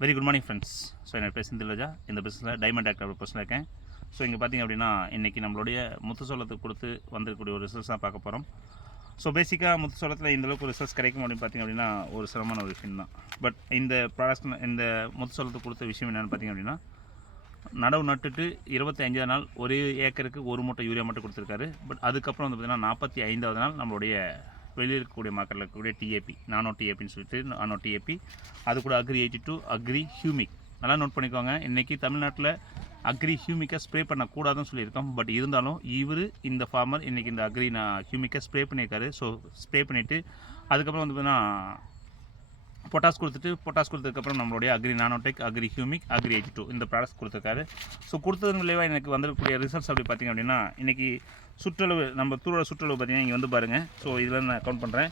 Very good morning friends. So என்னோட பேர் செந்தில்ராஜா. இந்த பிஸ்னஸில் டைமண்ட் ஆக்டர் பர்சனில் இருக்கேன். ஸோ இங்கே பார்த்திங்க அப்படின்னா இன்றைக்கி நம்மளுடைய முத்துசோளத்துக்கு கொடுத்து வந்திருக்கக்கூடிய ஒரு ரிசல்ட்ஸ் தான் பார்க்க போகிறோம். ஸோ பேசிக்காக முத்துசோளத்தில் இந்தளவுக்கு ஒரு ரிசல்ட்ஸ் கிடைக்கும் அப்படின்னு பார்த்திங்க அப்படின்னா ஒரு சிரமமான ஒரு விஷயம் தான். பட் இந்த ப்ராடக்ட் இந்த முத்துசோளத்துக்கு கொடுத்த விஷயம் என்னென்னு பார்த்திங்க அப்படின்னா, நடவு நட்டுட்டு 25 நாள் ஒரு ஏக்கருக்கு ஒரு மூட்டை யூரியா மட்டும் கொடுத்துருக்காரு. பட் அதுக்கப்புறம் வந்து பார்த்திங்கன்னா 45வது நாள் நம்மளுடைய வெளியில் இருக்கக்கூடிய மார்க்கெட்டில் இருக்கக்கூடிய டிஏபி, நானோ டிஏபின்னு சொல்லிட்டு நானோ டிஏபி, அது கூட அக்ரி 82, அக்ரி ஹியூமிக். நல்லா நோட் பண்ணிக்கோங்க. இன்றைக்கி தமிழ்நாட்டில் அக்ரி ஹியூமிக்கை ஸ்ப்ரே பண்ணக்கூடாதுன்னு சொல்லியிருக்கோம். பட் இருந்தாலும் இந்த ஃபார்மர் இன்றைக்கி இந்த அக்ரி ஹியூமிக்கை ஸ்ப்ரே பண்ணியிருக்காரு. ஸோ ஸ்ப்ரே பண்ணிவிட்டு அதுக்கப்புறம் வந்து பார்த்தீங்கன்னா பொட்டாஸ் கொடுத்ததுக்கப்புறம் நம்மளுடைய agri nanotech, agri humic, agri 82 இந்த ப்ராடக்ட்ஸ் கொடுத்துருக்காரு. ஸோ கொடுத்ததன் விளைவாக எனக்கு வந்திருக்கக்கூடிய ரிசல்ட்ஸ் அப்படி பார்த்திங்க அப்படின்னா, இன்றைக்கி சுற்றளவு நம்ம தூரோட சுற்றளவு பார்த்திங்கன்னா இங்கே வந்து பாருங்கள். ஸோ இதில் நான் கவுண்ட் பண்ணுறேன்.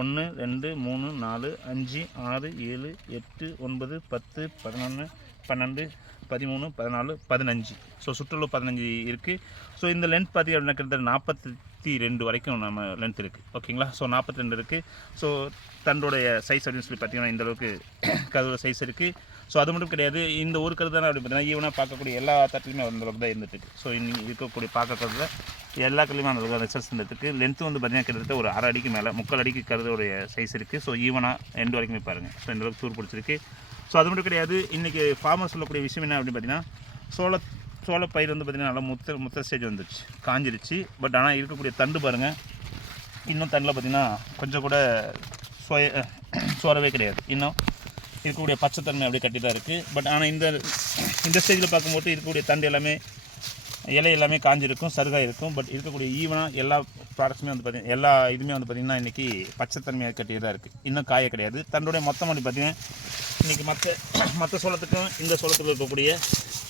1 2 3 4 5 6 7 8 9 10 11 12 13 14 15. ஸோ சுற்றளவு 15 இருக்குது. ஸோ இந்த லென்த் பார்த்திங்க அப்படின்னா கிட்டத்தட்ட 42 வரைக்கும் நம்ம லென்த் இருக்குது. ஓகேங்களா? ஸோ 42 இருக்குது. ஸோ தண்டோடைய சைஸ் அப்படின்னு சொல்லி பார்த்திங்கன்னா இந்தளவுக்கு கருவோட சைஸ் இருக்குது. ஸோ அது மட்டும் கிடையாது, இந்த ஒரு கருது தானே அப்படி பார்த்தீங்கன்னா ஈவனாக பார்க்கக்கூடிய எல்லா தட்டிலுமே அந்தளவுக்கு தான் இருந்துட்டுருக்கு. ஸோ இன்னைக்கு இருக்கக்கூடிய பார்க்கறதுல எல்லா கல்லையுமே அந்தளவுக்கு ரிசல்ட்ஸ் இருந்துருக்கு. லென்த்து வந்து பார்த்திங்கன்னா கிட்டத்தட்ட ஒரு 1/2 அடிக்கு மேலே 3/4 அடிக்கு கருதோடைய சைஸ் இருக்குது. ஸோ ஈவனாக எண்டு வரைக்குமே பாருங்கள். ஸோ இந்தளவுக்கு தூர் பிடிச்சிருக்கு. ஸோ அது மட்டும் கிடையாது, இன்றைக்கி ஃபார்மர் சொல்லக்கூடிய விஷயம் என்ன அப்படின்னு பார்த்தீங்கன்னா, சோள பயிர் வந்து பார்த்திங்கன்னா நல்லா முத்த ஸ்டேஜ் வந்துடுச்சு, காஞ்சிருச்சு. பட் ஆனால் இருக்கக்கூடிய தண்டு பாருங்கள், இன்னும் தண்டில் பார்த்திங்கன்னா கொஞ்சம் கூட சோறவே கிடையாது. இன்னும் இருக்கக்கூடிய பச்சைத்தன்மை அப்படியே கட்டி தான் இருக்குது. பட் ஆனால் இந்த ஸ்டேஜில் பார்க்கும்போது இருக்கக்கூடிய தண்டு எல்லாமே இலை எல்லாமே காஞ்சிருக்கும், சருகாக இருக்கும். பட் இருக்கக்கூடிய ஈவனாக எல்லா ப்ராடக்ட்ஸுமே வந்து பார்த்திங்கன்னா எல்லா இதுவுமே வந்து பார்த்திங்கன்னா இன்றைக்கி பச்சைத்தன்மையாக கட்டியே தான் இருக்குது. இன்னும் காய கிடையாது. தண்டுடைய மொத்தம் அப்படி பார்த்திங்கன்னா இன்றைக்கி மற்ற சோளத்துக்கும் இந்த சோளத்தில் இருக்கக்கூடிய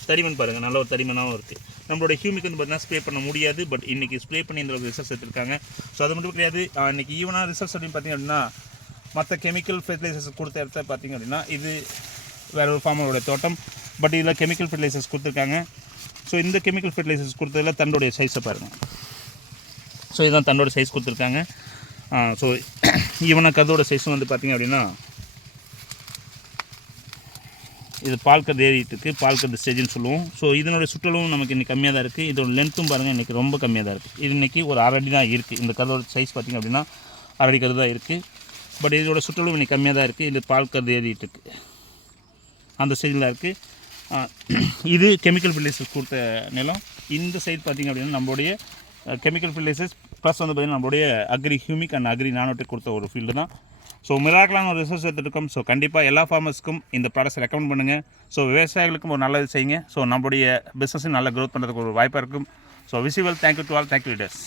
தடிமன் பாருங்கள், நல்ல ஒரு தடிமனாகவும் இருக்குது. நம்மளுடைய ஹியூமிக் வந்து பார்த்திங்கன்னா ஸ்ப்ரே பண்ண முடியாது. பட் இன்றைக்கி ஸ்ப்ரே பண்ணி இந்த ரிசல்ட்ஸ் எடுத்துருக்காங்க. ஸோ அது மட்டும் கிடையாது, இன்றைக்கி ஈவனாக ரிசல்ட்ஸ் அப்படின்னு பார்த்திங்க அப்படின்னா, மற்ற கெமிக்கல் ஃபெர்டிலைசர்ஸ் கொடுத்த இடத்த பார்த்திங்க அப்படின்னா இது வேறு ஒரு ஃபார்மரோட தோட்டம். பட் இதில் கெமிக்கல் ஃபெர்டிலைசர்ஸ் கொடுத்துருக்காங்க. ஸோ இந்த கெமிக்கல் ஃபெர்டிலைசர்ஸ் கொடுத்ததில் தண்டோடைய சைஸை பாருங்கள். ஸோ இதுதான் தண்டோட சைஸ் கொடுத்துருக்காங்க. ஸோ ஈவனாக கதோட சைஸும் வந்து பார்த்திங்க அப்படின்னா இது பால்கர் ஏறிட்டுருக்கு, பால்கர் ஸ்டேஜ்னு சொல்லுவோம். ஸோ இதனுடைய சுற்றளவும் நமக்கு இன்றைக்கி கம்மியாக தான் இருக்குது. இதோட லென்த்தும் பாருங்கள் இன்றைக்கி ரொம்ப கம்மியாக தான் இருக்குது. இது இன்றைக்கி ஒரு 1/2 அடி தான் இருக்குது. இந்த கதோட சைஸ் பார்த்திங்க அப்படின்னா 1/2 அடி கரு தான் இருக்குது. பட் இதோட சுற்றளவு இன்றைக்கி கம்மியாக தான் இருக்குது. இது பால்கர் ஏறிட்டுருக்கு, அந்த ஸ்டேஜில் இருக்குது. இது கெமிக்கல் ஃபெர்டிலைசர்ஸ் கொடுத்த நிலம். இந்த சைடு பார்த்திங்க அப்படின்னா நம்மளுடைய கெமிக்கல் ஃபெர்டிலைசர்ஸ் ப்ளஸ் வந்து பார்த்திங்கன்னா நம்மளுடைய agri humic and agri nanotech கொடுத்த ஒரு ஃபீல்டு தான். ஸோ மிராக்கலான ஒரு ரிசல்ட்ஸ் எடுத்துருக்கோம். ஸோ கண்டிப்பாக எல்லா ஃபார்மர்ஸ்க்கும் இந்த ப்ராடக்ட்ஸ் ரெக்கமெண்ட் பண்ணுங்கள். ஸோ விவசாயிகளுக்கும் ஒரு நல்லது செய்யுங்க. ஸோ நம்மளுடைய பிஸ்னஸும் நல்லா க்ரோத் பண்ணுறதுக்கு ஒரு வாய்ப்பாக இருக்கும். So visual thank you to all. Thank you leaders.